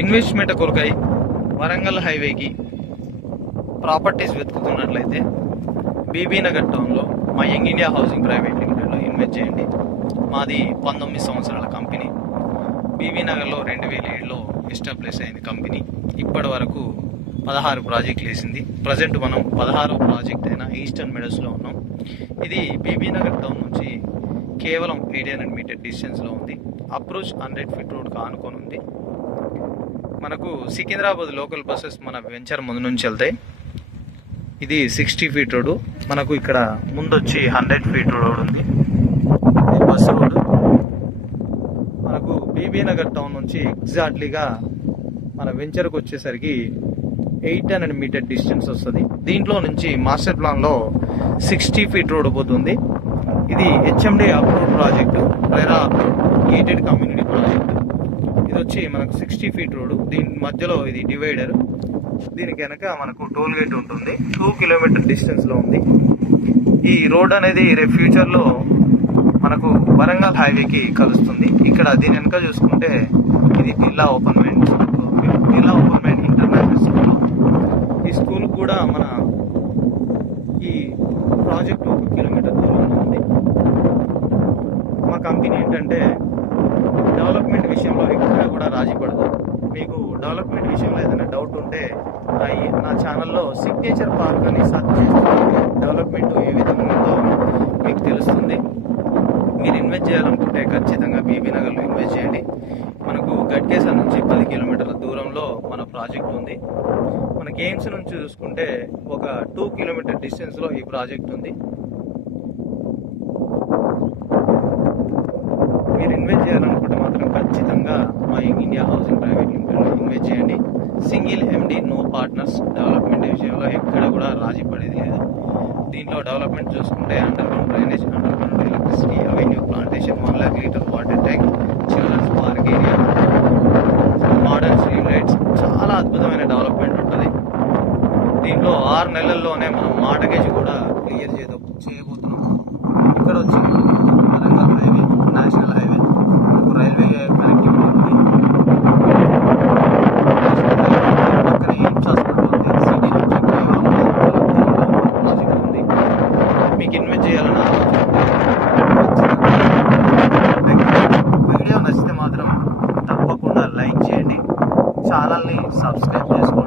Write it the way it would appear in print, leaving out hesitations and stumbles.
Investment కొరకై వరంగల్ హైవేకి properties వెతుకుతున్నట్లయితే BB Nagar టౌన్లో మా యంగ్ ఇండియా హౌసింగ్ ప్రైవేట్ లిమిటెడ్లో ఇన్వెస్ట్ చేయండి. మాది 19 సంవత్సరాల కంపెనీ. బీబీ నగర్లో 2007లో ఎస్టాబ్లిష్ అయింది కంపెనీ. ఇప్పటి వరకు 16 ప్రాజెక్టులు వేసింది. ప్రజెంట్ మనం 16వ ప్రాజెక్ట్ అయిన ఈస్టర్న్ మెడస్లో ఉన్నాం. ఇది బీబీ నగర్ టౌన్ నుంచి కేవలం 800 మీటర్ డిస్టెన్స్లో ఉంది. అప్రోచ్ 100 ఫీట్ రోడ్కి ఆనుకొని ఉంది. మనకు సికింద్రాబాద్ లోకల్ బస్సెస్ మన వెంచర్ ముందు నుంచి వెళ్తాయి. ఇది 60 ఫీట్ రోడ్. మనకు ఇక్కడ ముందు వచ్చి 100 ఫీట్ రోడ్ ఉంది, బస్ రోడ్. మనకు బీబీ నగర్ టౌన్ నుంచి ఎగ్జాక్ట్లీగా మన వెంచర్కి వచ్చేసరికి 800 మీటర్ డిస్టెన్స్ వస్తుంది. దీంట్లో నుంచి మాస్టర్ ప్లాన్లో 60 ఫీట్ రోడ్ పోతుంది. ఇది HMD approved project, RERA gated community project. ఇది వచ్చి మనకు 60 ఫీట్ రోడ్. దీని మధ్యలో ఇది డివైడర్. దీనికి వెనక మనకు టోల్ గేట్ ఉంటుంది. 2 కిలోమీటర్ డిస్టెన్స్లో ఉంది. ఈ రోడ్ అనేది రేపు ఫ్యూచర్లో మనకు వరంగల్ హైవేకి కలుస్తుంది. ఇక్కడ దీని వెనక చూసుకుంటే ఇది Birla open mind international school. ఈ స్కూల్ కూడా మన ఈ ప్రాజెక్ట్ 1 కిలోమీటర్ దూరంలో ఉంది. మా కంపెనీ ఏంటంటే డెవలప్మెంట్ విషయంలో ఎక్కడ కూడా రాజీ పడదు. మీకు డెవలప్మెంట్ విషయంలో ఏదైనా డౌట్ ఉంటే నా ఛానల్లో సిగ్నేచర్ పార్క్ అని సెర్చ్ చేస్తే డెవలప్మెంట్ ఏ విధంగా ఉందో మీకు తెలుస్తుంది. మీరు ఇన్వెస్ట్ చేయాలనుకుంటే ఖచ్చితంగా బీబీ నగర్లో ఇన్వెస్ట్ చేయండి. మనకు గట్కేసర్ నుంచి 10 కిలోమీటర్ల దూరంలో మన ప్రాజెక్ట్ ఉంది. మన గేమ్స్ నుంచి చూసుకుంటే ఒక 2 కిలోమీటర్ డిస్టెన్స్లో ఈ ప్రాజెక్ట్ ఉంది. మీరు ఇన్వెస్ట్ చేయాలనుకుంటే మాత్రం ఖచ్చితంగా మా యంగ్ ఇండియా హౌసింగ్ ప్రైవేట్ లిమిటెడ్లో ఇన్వెస్ట్ చేయండి. Single MD, no partners. Development విషయంలో ఎక్కడ కూడా రాజీ పడేది లేదు. దీంట్లో డెవలప్మెంట్ చూసుకుంటే underground drainage, underground electricity, avenue plantation, 1 lakh litre water tank, children's park area, modern street lights, చాలా అద్భుతమైన డెవలప్మెంట్ ఉంటుంది. దీంట్లో 6 నెలల్లోనే మనం మార్టగేజ్ కూడా క్లియర్ చేయబోతున్నాం. ఇక్కడ వచ్చి వరంగల్ హైవే, నేషనల్ హైవే, మనకు రైల్వే కనెక్టివిటీ ఉంది. పక్కనే ఎయిమ్స్ హాస్పిటల్ ఉంది. సిటీ నుంచి కేవలం 5 కిలోమీటర్ల ప్రాజెక్ట్ ఉంది. మీకు ఇన్వెస్ట్ చేయాలన్న వీడియో నచ్చితే మాత్రం తప్పకుండా లైక్ చేయండి, ఛానల్ని సబ్స్క్రైబ్ చేసుకోండి.